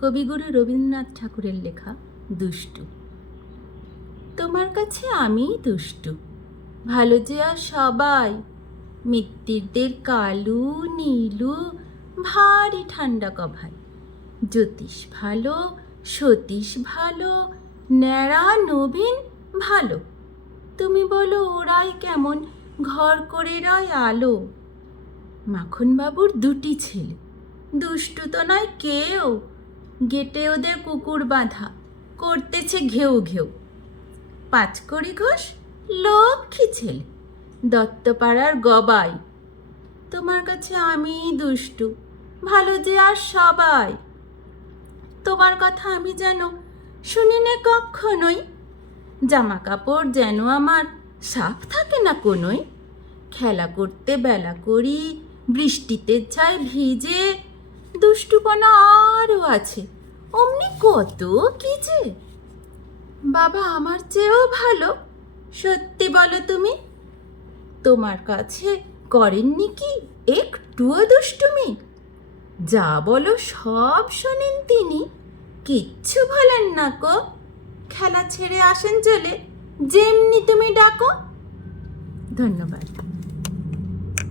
কবিগুরু রবীন্দ্রনাথ ঠাকুরের লেখা দুষ্টু। তোমার কাছে আমিই দুষ্টু, ভালো যে আর সবাই। মিত্তিরদের কালু নীলু ভারী ঠান্ডা কভায়। জ্যোতিষ ভালো, সতীশ ভালো, ন্যাড়া নবীন ভালো। তুমি বলো ওরাই কেমন ঘর করে রয় আলো। মাখনবাবুর দুটি ছেলে, দুষ্টু তো নয় কেউ। গেটে ওদের কুকুর বাঁধা, করতেছে ঘেউ ঘেউ। পাঁচকড়ি ঘোষ লক্ষ্মী ছেলে, দত্তপাড়ার গবাই। তোমার কাছে আমিই দুষ্টু, ভালো যে আর সবাই। তোমার কথা আমি যেন শুনি নে কক্ষণই। জামা কাপড় যেন আমার সাফ থাকে না কোনোই। খেলা করতে বেলা করি, বৃষ্টিতে যায় ভিজে। দুষ্টুপনা আরও আছে, অমনি কত কি যে। বাবা আমার চেয়েও ভালো, সত্যি বলো তুমি। তোমার কাছে করেননি কি একটুও দুষ্টুমি? যা বলো সব শোনেন তিনি, কিচ্ছু বলেন না কো। খেলা ছেড়ে আসেন চলে, যেমনি তুমি ডাকো। ধন্যবাদ।